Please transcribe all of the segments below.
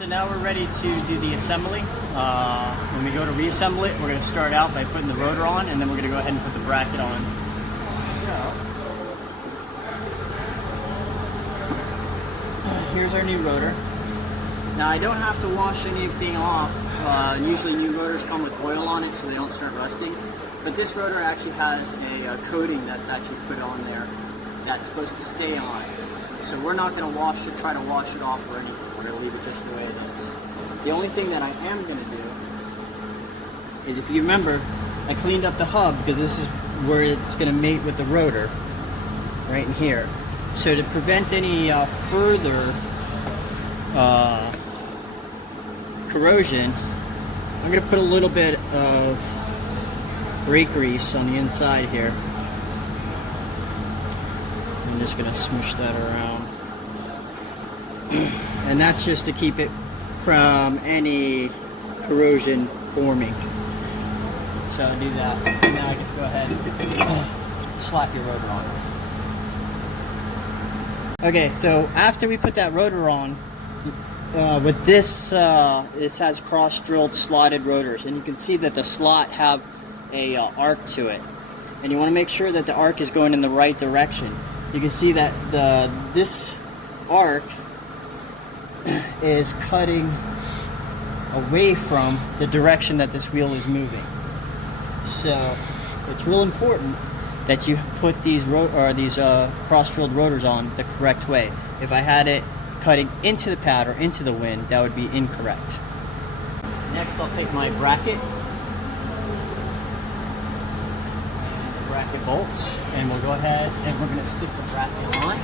So now we're ready to do the assembly. When we go to reassemble it, we're going to start out by putting the rotor on, and then we're going to go ahead and put the bracket on. So, here's our new rotor. Now I don't have to wash anything off. Usually new rotors come with oil on it so they don't start rusting. But this rotor actually has a coating that's actually put on there that's supposed to stay on. So we're not going to try to wash it off or anything. We're going to leave it just the way it is. The only thing that I am going to do is, if you remember, I cleaned up the hub because this is where it's going to mate with the rotor, right in here. So to prevent any further corrosion, I'm going to put a little bit of brake grease on the inside here. I'm just going to smoosh that around. And that's just to keep it from any corrosion forming. So I'll do that. And now I can go ahead and slap your rotor on. Okay, so after we put that rotor on, with this, it has cross-drilled slotted rotors, and you can see that the slot have a arc to it. And you want to make sure that the arc is going in the right direction. You can see that this arc is cutting away from the direction that this wheel is moving. So it's real important that you put these cross-drilled rotors on the correct way. If I had it cutting into the pad or into the wind, that would be incorrect. Next, I'll take my bracket and the bracket bolts, and we'll go ahead and we're going to stick the bracket on.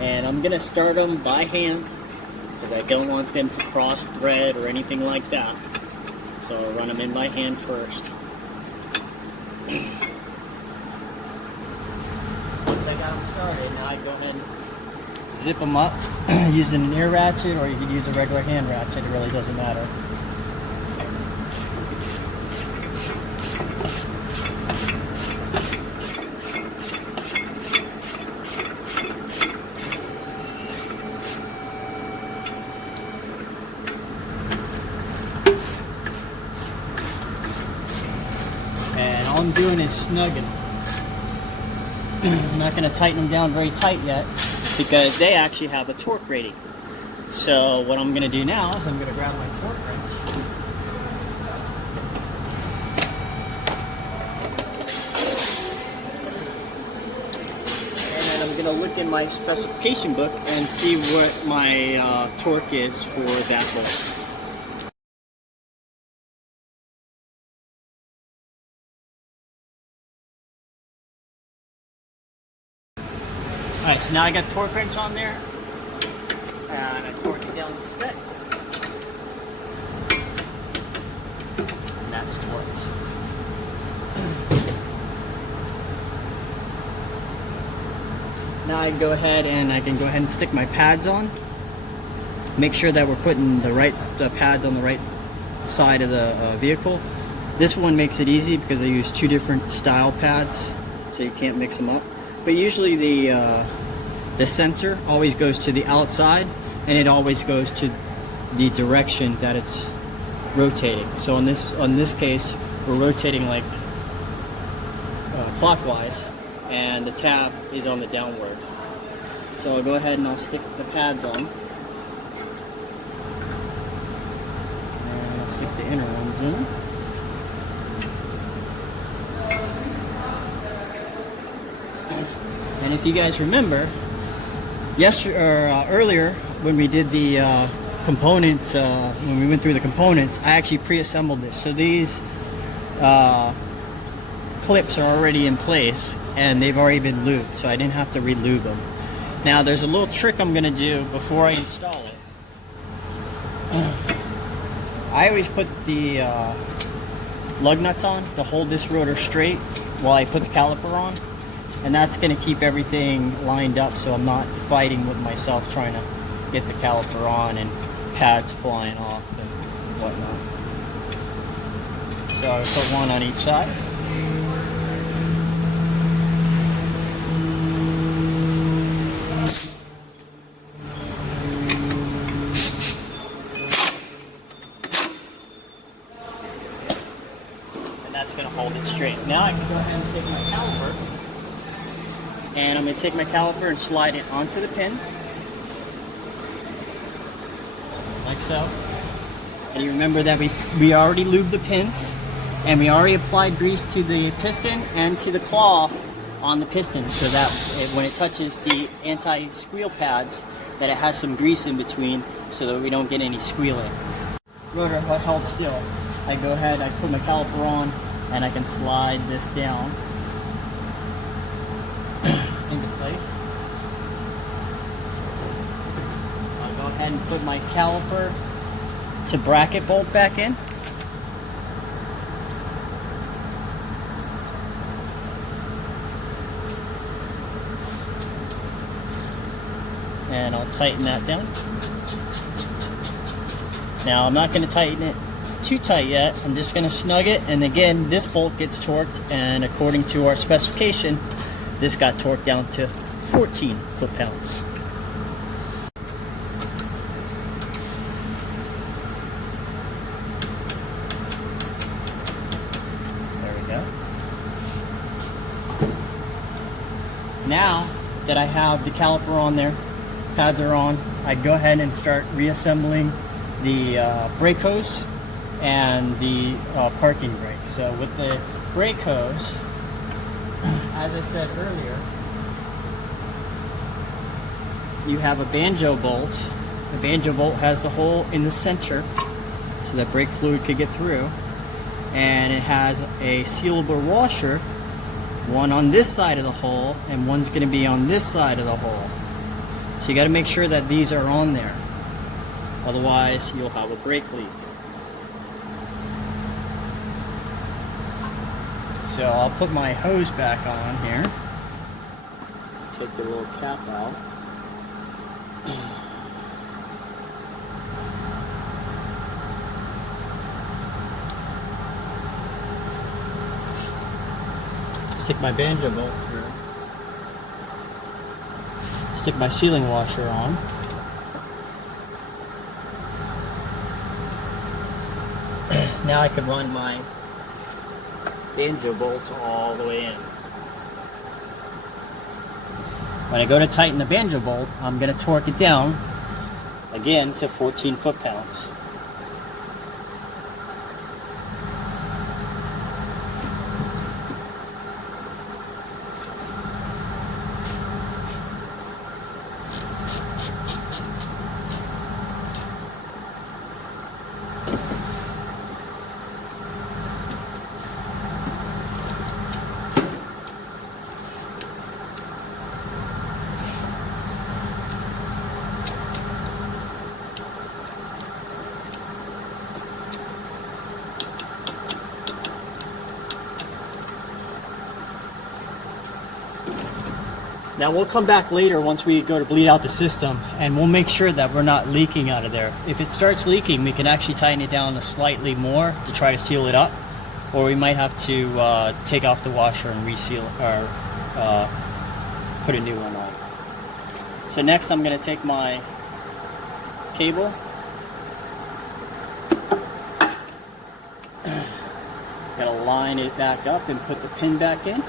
And I'm going to start them by hand because I don't want them to cross thread or anything like that. So I'll run them in by hand first. Once I got them started, now I go ahead and zip them up using an ear ratchet, or you could use a regular hand ratchet. It really doesn't matter. And all I'm doing is snugging. I'm not going to tighten them down very tight yet because they actually have a torque rating. So what I'm going to do now is I'm going to grab my torque wrench. And then I'm going to look in my specification book and see what my torque is for that bolt. Alright, so now I got torque wrench on there, and I torque it down to spec, and that's torqued. Now I can go ahead and stick my pads on. Make sure that we're putting the pads on the right side of the vehicle. This one makes it easy because I use two different style pads, so you can't mix them up. But usually the sensor always goes to the outside, and it always goes to the direction that it's rotating. So on this case, we're rotating like clockwise, and the tab is on the downward. So I'll go ahead and I'll stick the pads on, and I'll stick the inner ones in. And if you guys remember, earlier when we did the components, when we went through the components, I actually pre-assembled this. So these clips are already in place and they've already been lubed, so I didn't have to re-lube them. Now there's a little trick I'm going to do before I install it. I always put the lug nuts on to hold this rotor straight while I put the caliper on. And that's going to keep everything lined up so I'm not fighting with myself trying to get the caliper on and pads flying off and whatnot. So I put one on each side. straight. Now I can go ahead and take my caliper, and I'm going to take my caliper and slide it onto the pin, like so. And you remember that we already lubed the pins, and we already applied grease to the piston and to the claw on the piston, so that when it touches the anti-squeal pads, that it has some grease in between, so that we don't get any squealing. Rotor held still. I go ahead, I put my caliper on, and I can slide this down into place. I'll go ahead and put my caliper to bracket bolt back in. And I'll tighten that down. Now I'm not going to tighten it too tight yet. I'm just going to snug it, and again this bolt gets torqued, and according to our specification this got torqued down to 14 foot-pounds. There we go. Now that I have the caliper on there, pads are on, I go ahead and start reassembling the brake hose and the parking brake. So with the brake hose, as I said earlier, you have a banjo bolt. The banjo bolt has the hole in the center so that brake fluid could get through, and it has a sealable washer, one on this side of the hole and one's going to be on this side of the hole. So you got to make sure that these are on there, otherwise you'll have a brake leak. So I'll put my hose back on here, take the little cap out. Stick my banjo bolt through. Stick my sealing washer on. Now I can run my banjo bolt all the way in. When I go to tighten the banjo bolt, I'm going to torque it down again to 14 foot-pounds. Now we'll come back later once we go to bleed out the system, and we'll make sure that we're not leaking out of there. If it starts leaking, we can actually tighten it down slightly more to try to seal it up, or we might have to take off the washer and reseal, or put a new one on. So next I'm going to take my cable, going to line it back up and put the pin back in.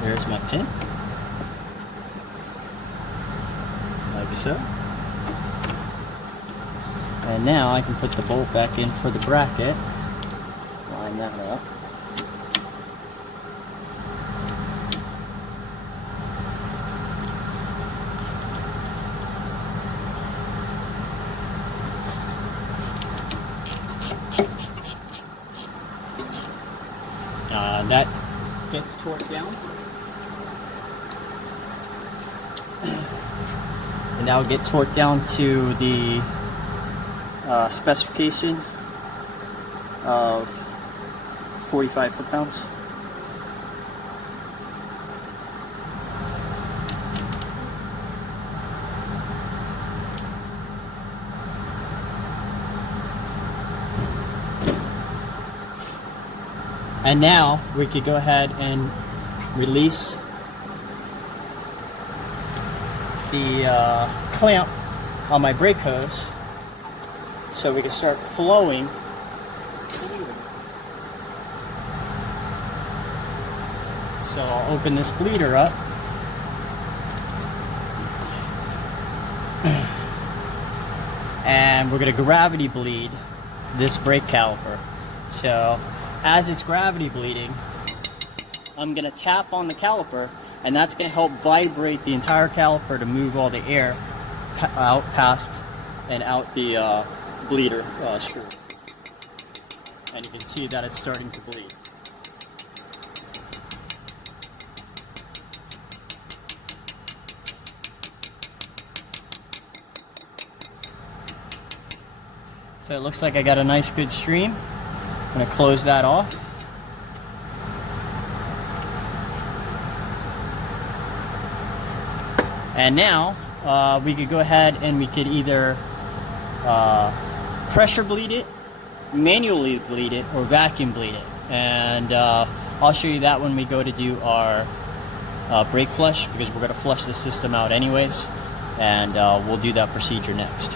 There's my pin, like so. And now I can put the bolt back in for the bracket, line that up. That gets torqued down. And that will get torqued down to the specification of 45 foot-pounds. And now we could go ahead and release the clamp on my brake hose so we can start flowing. So I'll open this bleeder up. And we're going to gravity bleed this brake caliper. So as it's gravity bleeding, I'm going to tap on the caliper, and that's going to help vibrate the entire caliper to move all the air out past and out the bleeder screw. And you can see that it's starting to bleed. So it looks like I got a nice good stream. I'm going to close that off. And now we could go ahead and we could either pressure bleed it, manually bleed it, or vacuum bleed it. And I'll show you that when we go to do our brake flush, because we're going to flush the system out anyways. And we'll do that procedure next.